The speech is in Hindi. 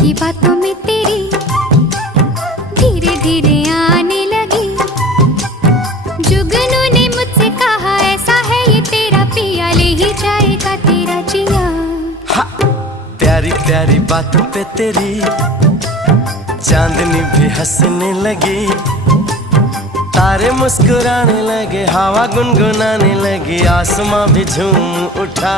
की बातों में तेरी धीरे धीरे आने लगी। जुगनू ने मुझसे कहा ऐसा है ये तेरा पिया, ले ही जाएगा तेरा जिया। प्यारी प्यारी बातों पे तेरी चांदनी भी हंसने लगी, तारे मुस्कुराने लगे, हवा गुनगुनाने लगी, आसमां भी झूम उठा।